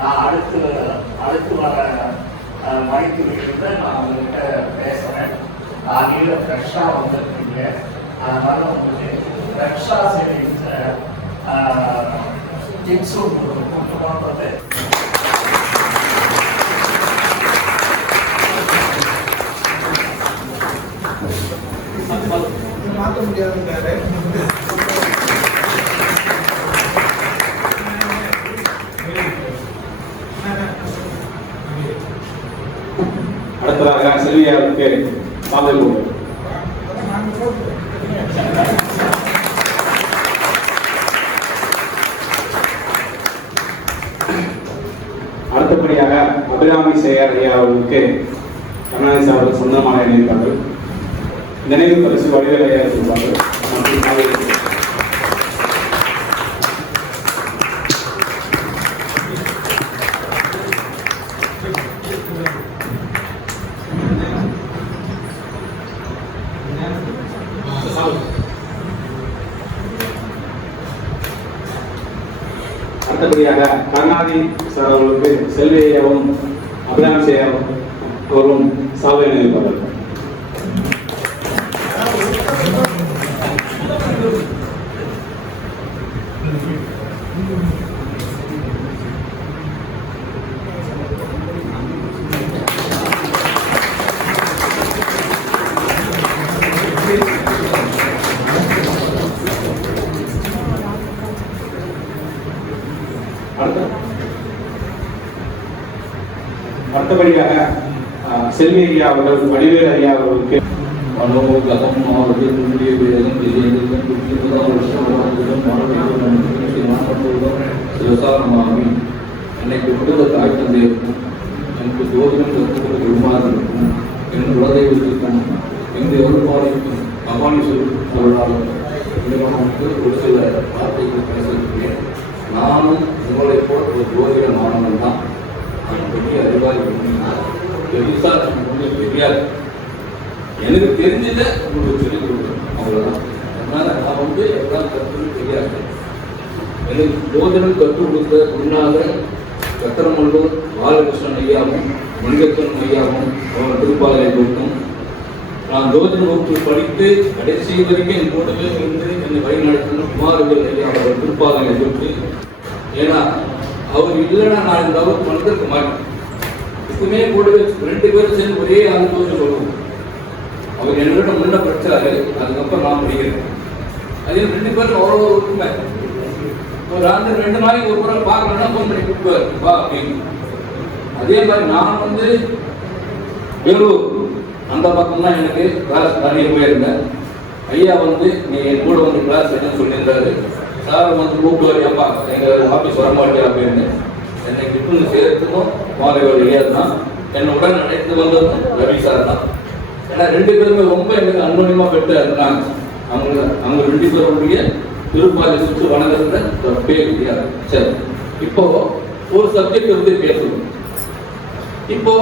நான் அடுத்து வர மணித்துறையில் நான் உங்கள்கிட்ட பேசுகிறேன். காலையில் ஃப்ரெஷ்ஷாக வந்துருக்கீங்க, அதனால் உங்களுக்கு ஃப்ரெஷ்ஷாக சேவிங்ஸ் டிப்ஸும் உங்களுக்கு கொடுக்கணுன்றது மாற்ற முடியாதுங்கிறாரு. அடுத்ததாக செல்வியாருக்கு சாலை போடு. அடுத்தபடியாக அபிராமி சேகர் ஐயா அவர்களுக்கு கருணாநிதி அவர்கள் சொந்தமான நினைப்பார்கள். நினைவு பரிசு வடிவேல் ஐயா இருப்பார்கள். அடுத்தபடியாக கருணாநிதி சார் அவர்களுக்கு செல்வி ஐயாவும் அபிராமி சேகர் அவர்களும் சாலை நினைப்பார்கள். அடுத்தபடியாக செல்வி ஐயா அவர்கள் வடிவேல் ஐயா அவர்களுக்கு எனக்கு கொடுத்த தாய் தந்தையருக்கும் எனக்கு ஜோதிடம் கற்றுக்கொள்ள விரும்பாதற்கும் என் குலதெய்வத்திற்கும் எந்த எதிர்பார்ப்பும் பகவானி சொல்லாலும் ஒரு சில வார்த்தைகள் பேசியிருக்கிறேன். நானும் உங்களை போல ஒரு ஜோதிட மாணவன் தான். நான் பெரிய அறிவாளி பெருசா தெரியாது. எனக்கு தெரிஞ்சதை உங்களுக்கு சொல்லிக் கொடுக்கணும், அவ்வளோதான். அதனால நான் எல்லாம் கற்றுன்னு தெரியாது. எனக்கு ஜோதிடம் கற்றுக் கொடுத்த குருநாதர் சத்திரமல்லூர் பாலகிருஷ்ணன் ஐயாவும் மணிகத்தன் ஐயாவும் அவர் திருப்பாலை கொடுக்கும். நான் ஜோதிட வகுப்பு படித்து கடைசி வரைக்கும் என் கூடவே இருந்து என்னை வழிநடத்தணும் குமாரவேல் ஐயா அவர் திருப்பாலை கொடுத்து. ஏன்னா அவர் இல்லைன்னா நான் இந்த அளவுக்கு பண்ணிருக்க மாட்டேன். இதுக்குமே கூடவே 2 பேரும் சேர்ந்து ஒரே ஆள் ஜோதிடம் சொல்லுவோம். அவர் என்னோட முன்ன படிச்சாரு, அதுக்கப்புறம் நான் படிக்கிறேன். அதே 2 பேரும் அவ்வளோ இருக்குமே. ஒரு ஆண்டு 2 நாளைக்கு ஒரு முறை பார்க்கணும்னா ஃபோன் பண்ணி கூப்பிடுவார், வா அப்படின்னு. அதே மாதிரி நான் வேலூர் அந்த பக்கம் தான் எனக்கு கிளாஸ் நிறைய போயிருந்தேன். ஐயா நீ என் கூட கிளாஸ் என்ன சொல்லியிருந்தாரு. சார் கூப்பிடுவார், அப்பா எங்கள் ஆஃபீஸ் வரமாட்டியா அப்படின்னு. என்னை கிட்ட சேர்த்துக்கும் மாணவர்கள் ஐயா தான். என்னை உடன் அழைத்து வந்ததும் ரவி சார் தான். ஏன்னா 2 பேருமே ரொம்ப எனக்கு அன்பனியமாக பெற்று இருந்தாங்க. அவங்க 2 பேருடைய திருப்பாலை சுற்று வணங்குறத தப்பே கிடையாது. சரி, இப்போ ஒரு சப்ஜெக்ட் பேசணும். இப்போ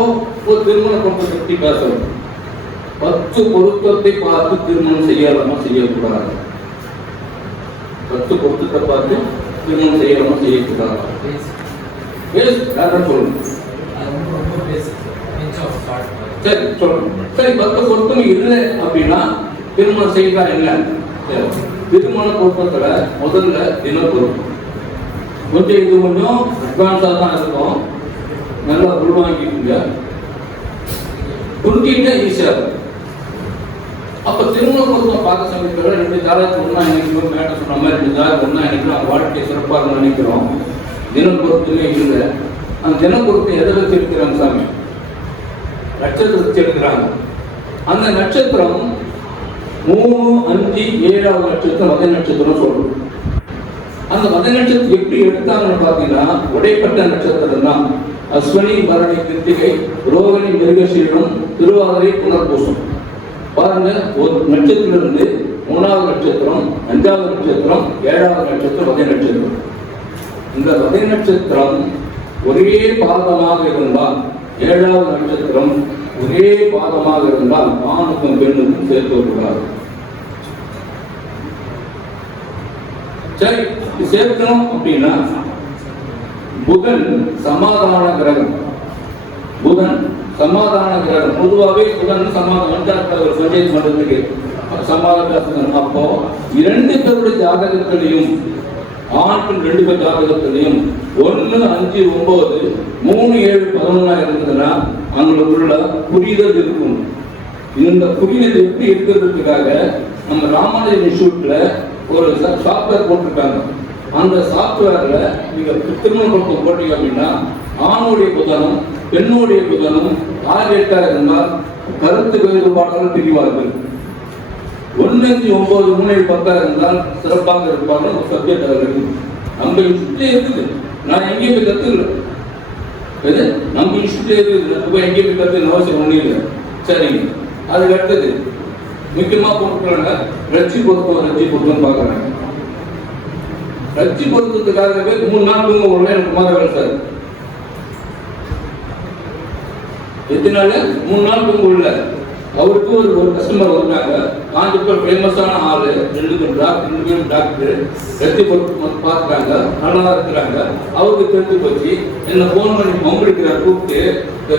ஒரு திருமண பொருத்தத்தை பற்றி பேசணும். 10 பொருத்தத்தை பார்த்து திருமணம் செய்யலாமா செய்யக்கூடாது? 10 பொருத்தத்தை பார்த்து திருமணம் செய்யலாமா செய்யக்கூடாது? சொல்லணும். சரி சொல்லணும். சரி, 10 பொருத்தம் இல்லை அப்படின்னா திருமணம் செய்யலாம் என்ன? திருமண பொருத்தத்துல முதல்ல தினப்பொருத்தம் கொஞ்சம் அட்வான்ஸா தான் இருக்கும். நல்லா உள்வாங்கிட்டுங்க, குறுக்கிட்ட ஈஸியா இருக்கும். அப்ப திருமண பொருத்தம் பார்க்க சமயத்துல 2 ஜாதகத்துக்கு ஒன்னா நினைக்கிறோம். மேட்ட சொன்ன மாதிரி 2 ஜாதகம் ஒன்னா நினைக்கிறோம். வாழ்க்கை சிறப்பாக நினைக்கிறோம். தினப்பொருத்தமே இல்லை. அந்த தினப்பொருத்தம் எதை வச்சு இருக்கிறாங்க சாமி? நட்சத்திரம் வச்சு இருக்கிறாங்க. அந்த நட்சத்திரம் 3, 5, 7வது நட்சத்திரம் வதை நட்சத்திரம் சொல்றோம். அந்த வதை நட்சத்திரம் எப்படி எடுத்தாங்கன்னு பாத்தீங்கன்னா உடைப்பட்ட நட்சத்திரம் தான். அஸ்வினி, பரணி, கிருத்திகை, ரோகிணி, மிருகசீரம், திருவாதிரை, புனர்பூசம். பாருங்க, ஒரு நட்சத்திரம் இருந்து 3வது நட்சத்திரம், 5வது நட்சத்திரம், 7வது நட்சத்திரம் வதை நட்சத்திரம். இந்த வதை நட்சத்திரம் ஒரே பாதமாக இருந்தால், 7வது நட்சத்திரம் ஒரே பாதமாக இருந்தால் ஆணுக்கும் பெண்ணுக்கும் சேர்த்து வருகிறார். சரி, சேர்க்கணும் அப்படின்னா புதன் சமாதான கிரகம். புதன் சமாதான கிரகம். பொதுவாகவே புதன் சமாதானம் சஞ்சய் பண்றதுக்கு சமாதான. அப்போ 2 பேருடைய ஜாதகத்திலையும், ஆண் பெண் 2 பேர் ஜாதகத்திலையும் 1, 5, 9, 3, 7, 11 இருந்ததுன்னா அவங்களுக்குள்ள புரிதல் இருக்கும். இந்த புரிதல் எப்படி இருக்கிறதுக்காக நம்ம ராமானுஜன் இன்ஸ்டியூட்ல ஒரு சாஃப்ட்வேர் போட்டிருக்காங்க. அந்த சாஃப்ட்வேர்ல நீங்க திருமணம் போட்டீங்க அப்படின்னா ஆணுடைய புதனும் பெண்ணுடைய புதனும் டார்கெட்டா இருந்தால் கருத்து வேறுபாடுகள் பிரிவார்கள். 1, 5, 9, 3, 7, 10 இருந்தால் சிறப்பாக இருப்பார்கள். ஒரு சப்ஜெக்ட் இருக்கு. நம்ம இன்ஸ்டியூட்ல இருக்குது. நான் எங்கேயும் போய் கத்துக்கல. நம்ம இன்ஸ்டியூட்ல இருக்குது. நம்ம போய் எங்கேயும் போய் கத்துக்க அவசியம் ஒன்றும் இல்லை. சரிங்க. அதுக்கு அடுத்தது முக்கியமா போட்டுக்கிறாங்க ரச்சி பொருத்தம் பார்க்கறாங்க. ரச்சி பொருத்தத்துக்காகவே 3 நாள் தூங்க உடனே எனக்கு மாதங்கள் சார். எத்தனை நாள்? 3 நாள் தூங்க உள்ள. அவருக்கு ஒரு கஸ்டமர் வந்தாங்க. காஞ்சிபுரம் ஃபேமஸான ஆளு, 2 பேரும் டாக்டர். ரத்தி பொருத்தம் பார்க்குறாங்க, நல்லா இருக்கிறாங்க. அவருக்கு தெரிஞ்சு போச்சு. என்ன போன் பண்ணி மம்பிடிக்கிறார். கூப்பிட்டு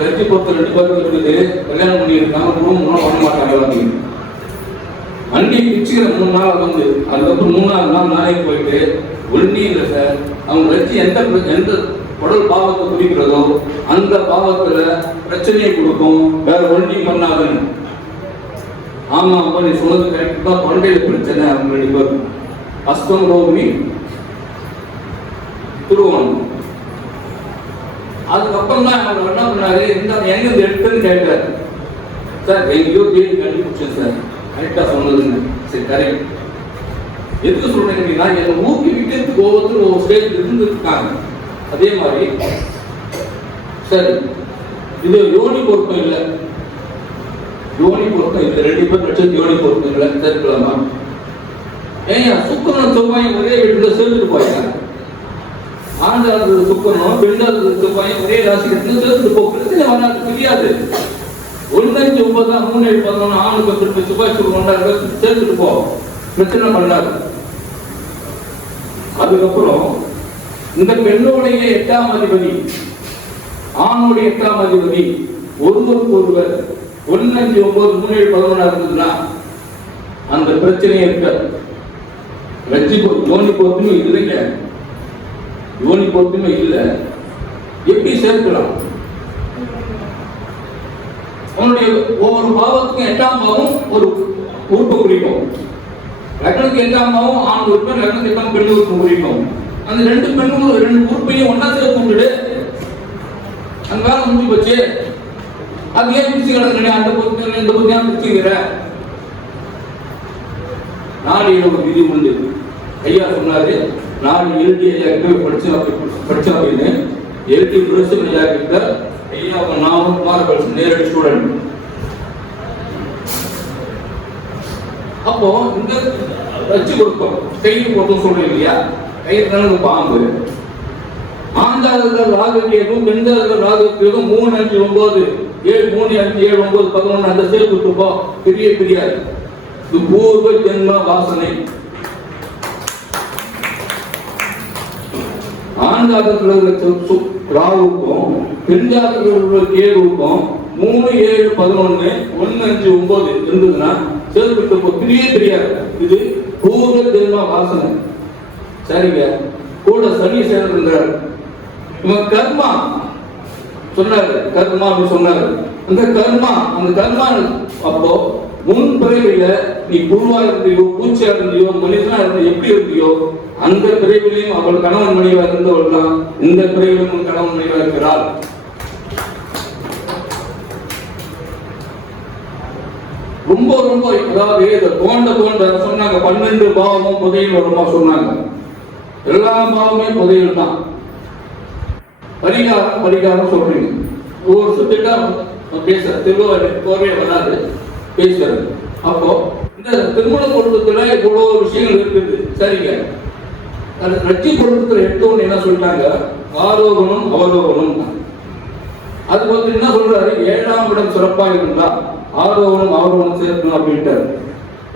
ரத்தி பொருத்தம் 2 பேருக்கு இருக்குது, கல்யாணம் பண்ணியிருக்காங்க, முன்னாள் பண்ண மாட்டாங்க. அன்னைக்கு பிச்சுக்கிற 3 நாள் வந்து அதுக்கப்புறம் 3ஆவது நாள் நானே போயிட்டு ஒன்றும் இல்லை சார், அவங்க வச்சு எந்த உடல் பாவத்தை குறிக்கிறதோ அந்த பாவத்துல பிரச்சனையை கொடுக்கும், வேற ஒன்றையும் பண்ணாதுன்னு. ஆமா அப்ப நீ சொன்னது கரெக்ட் தான். தொண்டையில பிரச்சனை அவங்க அஸ்தம் ரோமி துருவணும். அதுக்கப்புறம் தான் அவங்க என்ன பண்ணாரு, எங்க எடுத்துன்னு கேட்டார். சார் எங்கேயோ தேடி கண்டுபிடிச்சேன் சார், கரெக்டா சொன்னதுன்னு. சரி கரெக்ட். எதுக்கு சொல்றேன் அப்படின்னா, என்னை ஊக்குவிக்கிறதுக்கு ஒவ்வொருத்தரும் ஒவ்வொரு ஸ்டேஜ் இருந்துருக்காங்க. அதே மாதிரி சரி இது யோனி பொருத்தம் இல்லை. யோனி பொருத்தம் இல்லை. 2 பேர் லட்சம் யோனி பொருத்தம் இல்லை. சேர்க்கலாமா? ஏங்க சுக்கரனும் செவ்வாயும் ஒரே வீட்டுல சேர்ந்துட்டு போயா? ஆண்டாவது சுக்கரனும் பெண்ணாவது செவ்வாயும் ஒரே ராசி சேர்ந்துட்டு போ. பிரச்சனை வராது, தெரியாது. 1, 5, 9, 3, 7, 11 ஆணுக்கு 10 செவ்வாய் சுக்கரன் சேர்ந்துட்டு போ, பிரச்சனை பண்ணாது. அதுக்கப்புறம் இந்த பெண்ணுடைய 8ஆம் அதிபதி ஆணுடைய 8ஆம் அதிபதி ஒருவருக்கு ஒருவர் 1, 5, 9, 3, 7, 11 இருந்ததுன்னா அந்த பிரச்சனையே இருக்க. யோனி பொறுத்துமே இல்லைங்க. யோனி பொறுத்துமே இல்லை. எப்படி சேர்க்கலாம்? அவனுடைய ஒவ்வொரு பாவத்துக்கும் 8ஆம் பாவம் ஒரு உறுப்பு குறிக்கும். லக்னத்துக்கு 8ஆம் பாவம் ஆண் உறுப்பு, லக்னத்துக்கு 8ஆம் பெண் உறுப்பு குறிக்கும். அந்த 2 பெண்ணும் 2 உறுப்பையும் ஒன்னா சேர்த்து விட்டுடு, அந்த வேலை முடிஞ்சு போச்சு. அது ஏன் பிரிச்சு கிடக்குறேன்? அந்த பொறுத்து இந்த பொறுத்து ஏன் பிரிச்சுக்கிற? நாளையில ஒரு விதி உண்டு. ஐயா சொன்னாரு, நாலு எழுதி ஐயா கிட்ட படிச்சோம் அப்படின்னு. எழுதி பிரசன் ஐயா கிட்ட ஐயா நானும் மார்க் நேரடி ஸ்டூடெண்ட். அப்போ இந்த வச்சு கொடுத்தோம் கையில் போட்டோம் சொல்றேன் இல்லையா? கையில் பாம்பு ஆண்டாளர்கள் ராகக்கேதும் பெண்தாளர்கள் ராகக்கேதும் 3, 5, 9, 7, 3, 5, 7, 9, 11 அந்த சேர்த்து விட்டுப்போ பெரிய பெரியாது. இது பூர்வ ஜென்ம வாசனை. ஆண்டாளர்கள் ராகுக்கும் பெண்தாளர்கள் கேதுக்கும் 3, 7, 11, 1, 5, 9 இருந்ததுன்னா சேர்த்து விட்டுப்போ பெரிய தெரியாது. இது பூர்வ ஜென்ம வாசனை. சரிங்க. கூட சனி சேர்ந்திருந்தார். இவன் கர்மா சொன்னாரு, கர்மா அப்படின்னு சொன்னாரு. அந்த கர்மா அப்போ முன் பிறவில நீ குருவா இருந்தியோ, பூச்சியா இருந்தியோ, மனிதனா இருந்த எப்படி இருந்தியோ அந்த பிறவிலையும் அவள் கணவன் மனைவா இருந்தவள் தான் இந்த பிறவிலும் கணவன் மனைவா இருக்கிறாள். ரொம்ப ரொம்ப அதாவது தோண்ட சொன்னாங்க. 12 பாவமும் புதையில் வருமா சொன்னாங்க. எல்லா பாவமே புதையில் தான். பரிகாரம் சொல்றீங்க. ஒரு சுத்திட்டா பேச திருவாரூர் வராது பேசுறது. அப்போ இந்த திருமண பொருத்தத்துல இவ்வளவு விஷயங்கள் இருக்குது. சரிங்க. ரட்சி பொருத்தத்துல எடுத்தோன்னு என்ன சொல்லிட்டாங்க? ஆரோகணம் அவரோகணம். அது வந்து என்ன சொல்றாரு? 7ஆம் இடம் சிறப்பா இருந்தா ஆரோகணம் அவரோகணம் சேர்க்கணும் அப்படின்ட்டு.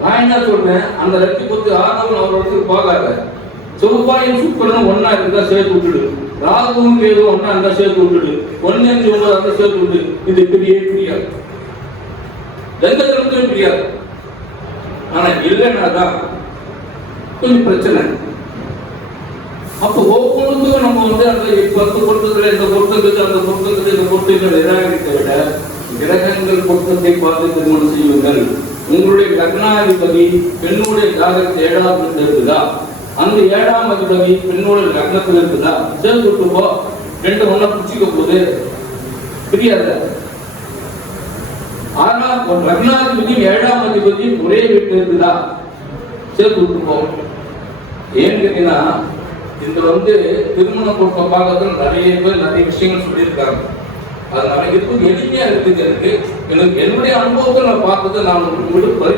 நான் என்ன சொல்றேன், அந்த ரட்சி பொறுத்து ஆரோகணம் அவரோகத்துக்கு போகாத. செவ்வாயும் சுக்கிரனும் ஒன்னா இருந்தா சேர்த்து விட்டுடு, ராகுவும் கேதுவும் ஒன்னா இருந்தா சேர்த்து விட்டுடு, 1 5 9 சேர்த்து விட்டு, இது பிரியாது, எந்த கிரகத்திலும் பிரியாது. ஆனா இல்லைன்னா தான் கொஞ்சம் பிரச்சனை. அப்ப ஒவ்வொருத்தரும் நம்ம வந்து அந்த 10 பொருத்தத்துல இந்த பொருத்தத்துக்கு அந்த பொருத்தத்துக்கு இந்த பொருத்தத்தை நிராகரிக்க விட கிரகங்கள் பொருத்தத்தை பார்த்து திருமணம் செய்யுங்கள். உங்களுடைய லக்னாதிபதி பெண்ணுடைய ஜாதகத்தை 7ஆம் இடத்துல இருக்குதா, அந்த 7ஆம் அதிபதி பெண்ணுடைய லக்னத்தில் இருக்குதா, சேர்த்து விட்டு போ, 2 ஒண்ணா பிடிச்சிக்க போது தெரியாத. ஆனா லக்னாதிபதி 7ஆம் அதிபதி ஒரே வீட்டில் இருக்குதா, சேர்த்து விட்டு போ. ஏன்னு கேட்டீங்கன்னா இந்த வந்து திருமண பொருத்த பாகத்தில் நிறைய பேர் நிறைய விஷயங்கள் சொல்லியிருக்காங்க. அதனால இது எளிமையா இருக்குது. எனக்கு என்னுடைய அனுபவத்தை நான் பார்த்தது நான் உங்களுக்கு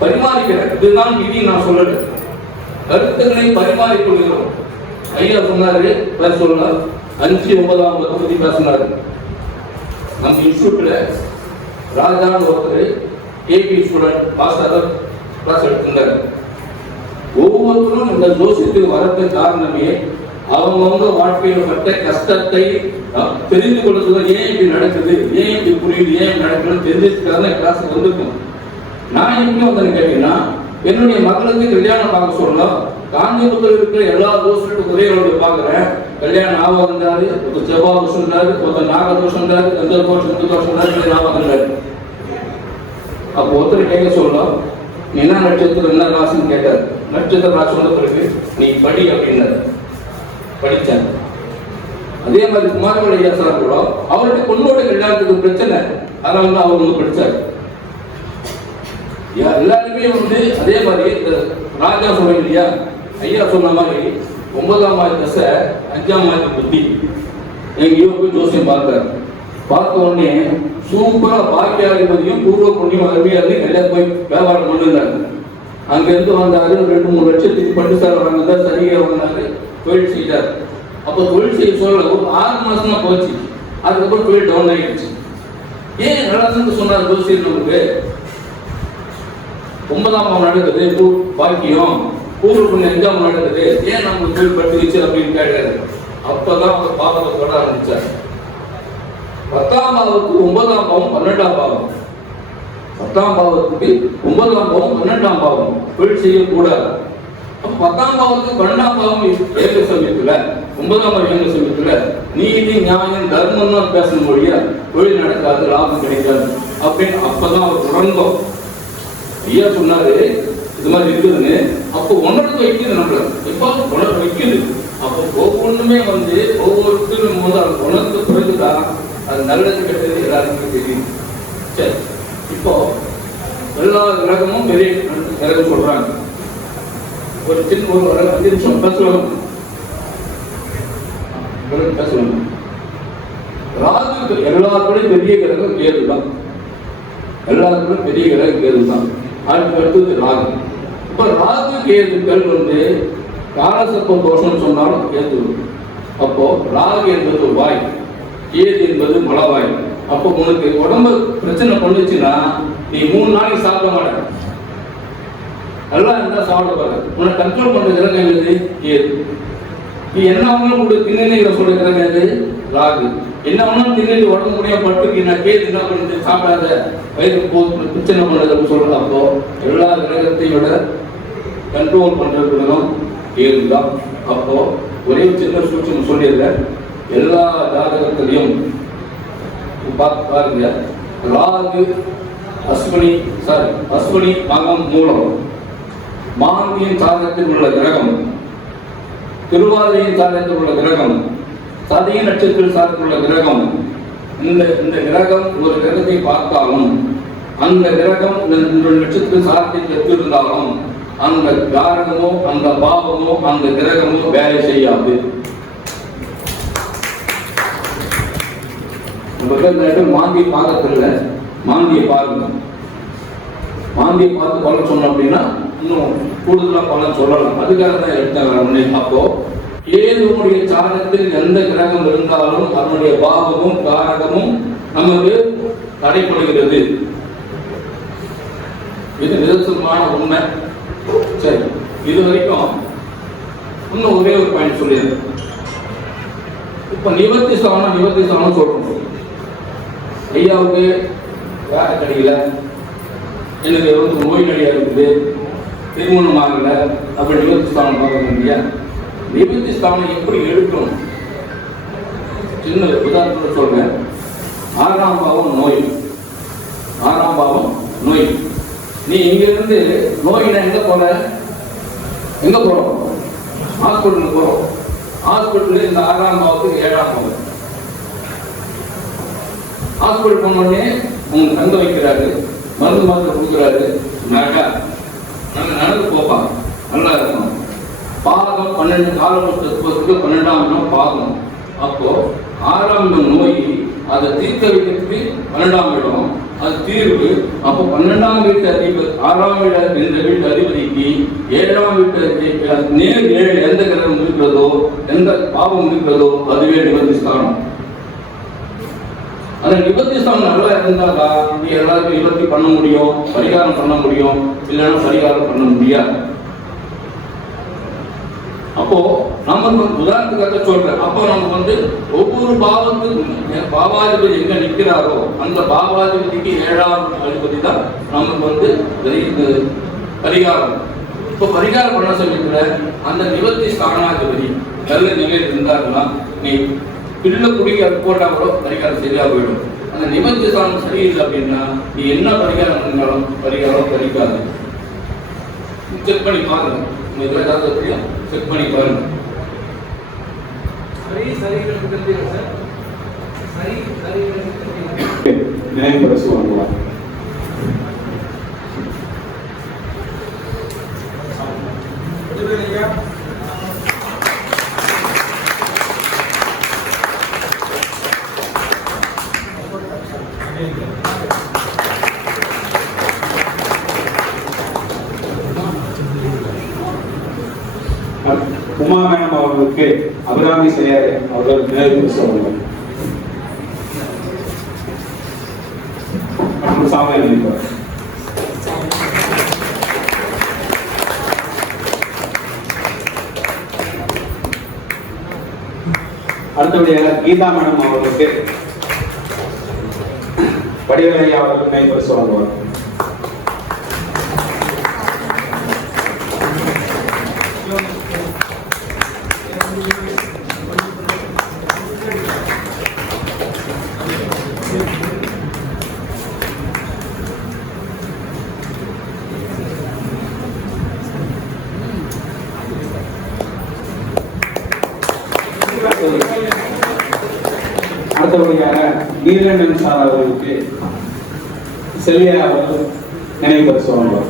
பரிமாறிக்கிறேன். இதுதான் விதி, நான் சொல்லல, கருத்துக்களை பரிமாறிக்கொள்கிறோம். ஐயா சொன்னாரு, சொல்ல 5 9 பத்தி பேசினாரு. நம்ம இன்ஸ்டியூட்ல ராஜான்னு ஒருத்தர் கேபி ஸ்டூடெண்ட் மாஸ்டர் கிளாஸ் எடுத்திருந்தாரு. ஒவ்வொருத்தரும் இந்த ஜோசியத்துக்கு வரது காரணமே அவங்கவுங்க வாழ்க்கையில் பட்ட கஷ்டத்தை தெரிந்து கொள்ளுறது. ஏன் இப்படி நடக்குது, ஏன் இப்படி புரியுது, ஏன் நடக்குதுன்னு தெரிஞ்சுக்காக கிளாஸுக்கு வந்திருக்கும். நான் எப்படி வந்து கேட்டீங்கன்னா, என்னுடைய மகளுக்கு கல்யாணம் பார்க்க சொல்லலாம், காஞ்சிபுரத்தில் இருக்கிற எல்லா தோஷத்துக்கும் ஒரே பார்க்குறேன். கல்யாணம் ஆவாதுன்றாரு, ஒரு செவ்வாய் தோஷம்ன்றாரு, ஒரு நாக தோஷம்ன்றாரு, எந்த தோஷம் எந்த தோஷம்ன்றாரு, ஆவாதுன்றாரு. அப்போ ஒருத்தர் கேட்க சொல்லலாம், நீ என்ன நட்சத்திரம் என்ன ராசின்னு கேட்டார். நட்சத்திர ராசி சொன்ன பிறகு நீ படி அப்படின்னாரு. படித்தேன். அதே மாதிரி குமாரவேல் ஐயா சார் கூட அவருடைய பொண்ணோட கல்யாணத்துக்கு பிரச்சனை, அதனால அவர் வந்து படிச்சார். எல்லாருமே வந்து அதே மாதிரி இந்த ராஜா சொல்றீங்க இல்லையா, ஐயா சொன்ன மாதிரி 9ஆம் மாத தசை 5ஆம் மாத புத்தி எங்கேயோ போய் ஜோசியம் பார்த்தார். பார்த்த உடனே சூப்பரா பாக்கியாதிபதியும் பூர்வ புண்ணியம் அருமையா இருந்து எல்லாம் போய் வியாபாரம் பண்ணிருந்தாங்க. அங்க இருந்து வந்தாரு, 2-3 லட்சத்துக்கு பட்டு சார் வாங்கினா சரியா வாங்கினாரு, தொழில் செய்தார். அப்போ தொழில் செய்ய சொல்ல ஒரு 6 மாசம் தான் போச்சு. அதுக்கப்புறம் தொழில் டவுன் ஆகிடுச்சு. ஏன் நல்லா சொன்னார் ஜோசியர், நமக்கு 9ஆம் மாதம் நடக்குது பாக்கியம், பூர்வ புண்ணியம் 5ஆம் நடக்குது, ஏன் நமக்கு தொழில் பட்டுச்சு அப்படின்னு கேட்டாரு. அப்பதான் அவங்க பாவத்தை தொட ஆரம்பிச்சார். 10ஆம் பாவத்துக்கு 9ஆம் பாவம் 12ஆம் பாவம், 10ஆம் பாவத்துக்கு 9ஆம் பாவம் 12ஆம் பாவம் தொழில் செய்யக்கூடாது. 10ஆம் பாவத்துக்கு 12ஆம் பாவம் ஏக சமயத்துல 9ஆம் பாவம் ஏக சமயத்துல நீதி நியாயம் தர்மம் தான் பேசணும் மொழியா, தொழில் நடக்காது, லாபம் கிடைக்காது அப்படின்னு அப்பதான் அவர் உணர்ந்தோம். ஐயா சொன்னாரு இது மாதிரி இருக்குதுன்னு. அப்போ உணர்ந்து வைக்குது, நம்மள எப்ப உணர்ந்து வைக்குது. அப்போ ஒவ்வொன்றுமே வந்து ஒவ்வொருத்தரும் வந்து அது உணர்ந்து பிறகுதான் அது நல்லது கெட்டது எல்லாருக்கும் தெரியும். சரி, இப்போ எல்லா கிரகமும் பெரிய கிரகம் சொல்றாங்க. ஒரு சின்ன ஒரு 5 நிமிஷம் பேசுவாங்க. ராகு எல்லாருக்கும் பெரிய கிரகம் கேது தான். எல்லாருக்கும் பெரிய கிரகம் கேது தான். அதுக்கு அடுத்தது ராகு. இப்ப ராகு கேதுக்கள் வந்து காலசர்ப்ப தோஷம் சொன்னாலும் கேது. அப்போ ராகு என்பது வாய், கேது என்பது மலவாய். அப்போ உனக்கு உடம்பு பிரச்சனை பண்ணுச்சுன்னா நீ 3 நாளைக்கு சாப்பிட மாட்டேன், நல்லா இருந்தா சாப்பிட பாரு. உன்னை கண்ட்ரோல் பண்ற கிரகம் என்னது? கேது. நீ என்ன வேணாலும் கூட திண்ணீரை சொல்ற கிரகம் எது? ராகு. என்ன வேணாலும் திண்ணி உடம்பு முடியாம பட்டுக்கு நான் கேது என்ன பண்ணுது, சாப்பிடாத வயிறு பிரச்சனை பண்ணது சொல்றது. அப்போ எல்லா கிரகத்தையும் விட கண்ட்ரோல் பண்ற கிரகம் கேது தான். அப்போ ஒரே சின்ன சூட்சம் சொல்லிடுறேன். எல்லா ஜாதகத்திலையும் பாருங்க, ராகு அஸ்வினி மகம் மூலம் மாந்தியின் சாதகத்தில் உள்ள கிரகம், திருவாதிரையின் சாதகத்தில் உள்ள கிரகம், சதய நட்சத்திர சாதத்தில் உள்ள கிரகம். இந்த கிரகம் ஒரு கிரகத்தை பார்த்தாலும் அந்த கிரகம் இந்த நட்சத்திர சாதத்தை பெற்றிருந்தாலும் அந்த காரகமோ அந்த பாவமோ அந்த கிரகமோ வேலை செய்யாது. மாந்தியை பார்க்கறதில்ல, மாந்தியை பாருங்க. மாந்தியை பார்த்து பலன் சொன்னோம் அப்படின்னா இன்னும் கூடுதலா பலன் சொல்லலாம். அதுக்காக தான் எடுத்தாங்க. அப்போ கேதுவுடைய சாதகத்தில் எந்த கிரகம் இருந்தாலும் அதனுடைய பாவமும் காரகமும் நமக்கு தடைப்படுகிறது. இது நிதர்சனமான உண்மை. சரி, இது வரைக்கும் இன்னும் ஒரே ஒரு பாயிண்ட் சொல்லிடுறேன். இப்போ நிவர்த்தி ஸ்தானம் சொல்றோம். ஐயாவுக்கு வேலை கிடைக்கல, எனக்கு வந்து நோய் நடிகா இருக்குது, திருமணம் ஆகல, அப்படி நிவர்த்தி ஸ்தானம் பார்க்க இல்லையா? நிவர்த்தி ஸ்தானம் எப்படி எடுக்கணும்? சின்ன உதாரணத்தை சொல்றேன். 6ஆம் பாவம் நோய். நீ இங்கிருந்து நோயினா எங்க போறோம்? ஹாஸ்பிட்டலுக்கு போறோம். ஹாஸ்பிட்டல் இந்த 6ஆம் பாவத்துக்கு 7ஆம் பாவம். ஹாஸ்பிட்டல் போன உடனே உங்க தங்க வைக்கிறாரு, மருந்து மாத்திரை கொடுக்குறாரு. நடந்து போப்பா, நல்லா இருக்கணும். பாகம் 12 காலபுத்தத்துக்கு 12ஆம் இடம் பாகம். அப்போ 6ஆம் இடம் நோய், அதை தீர்க்க வைக்கிறதுக்கு 12ஆம் இடம் அது தீர்வு. அப்போ 12ஆம் வீட்டு அதிபதி 6ஆம் வீடு இந்த வீட்டு அதிபதிக்கு 7ஆம் வீட்டு நேர் 7 எந்த கிரகம் இருக்கிறதோ, எந்த பாவம் இருக்கிறதோ அதுவே நிவர்த்தி ஸ்தானம். அந்த நிவர்த்தி ஸ்தானம் நல்லா இருந்தாக்கா நீ எல்லாருக்கும் நிவர்த்தி பண்ண முடியும், பரிகாரம் பண்ண முடியும், இல்லைன்னா பரிகாரம் பண்ண முடியாது. அப்போ நமக்கு உதாரணத்துக்காக சொல்றேன். அப்போ நமக்கு வந்து ஒவ்வொரு பாவத்துக்கும் பாவாதிபதி எங்க நிற்கிறாரோ அந்த பாவாதிபதிக்கு 7ஆம் அதிபதி தான் நமக்கு வந்து பரிகாரம். இப்போ பரிகாரம் பண்ண சொல்லிக்கிற அந்த நிவர்த்தி ஸ்தானாதிபதி நல்ல நிலையில் இருந்தாருன்னா நீ பிள்ளை குடிக்க போட்டா கூட பரிகாரம் சரியா போயிடும். அந்த நிவர்த்தி ஸ்தானம் சரியில்லை அப்படின்னா நீ என்ன பரிகாரம் பண்ணாலும் பரிகாரம் பறிக்காது. செக் பண்ணி பாருங்க, உங்களுக்கு ஏதாவது தெரியும், செக் பண்ணி பாருங்க. நினைவு பரிசு வாங்குவார். உமா மேடம் அவர்களுக்கு அபிராமி செய்யார் அவர்கள் நினைவு சொல்லுவாங்க. சாமி நினைப்பார். அடுத்தபடியாக கீதா மேடம் அவர்களுக்கு வடிவேலையா அவர்கள் நினைவு சொல்லுவார். அடுத்தபடியாக நீலகண்டன் சார் அவர்களுக்கு செல்வியா அவர்கள் நினைவு பரிசு வழங்குவார்.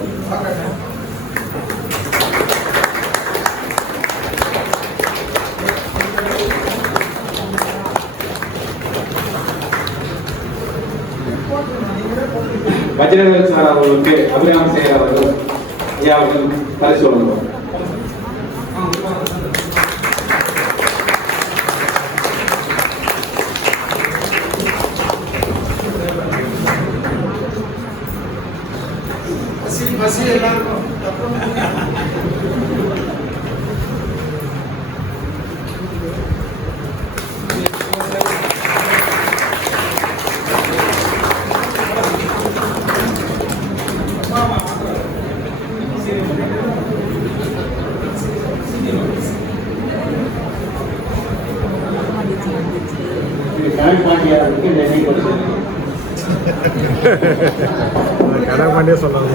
வஜ்ரவேல் சார் அவர்களுக்கு அபிராமி செய்யார் அவர்கள் ஐயா அவர்கள் பரிசு வழங்குவார். கனகபாண்டியா சொன்னாங்க.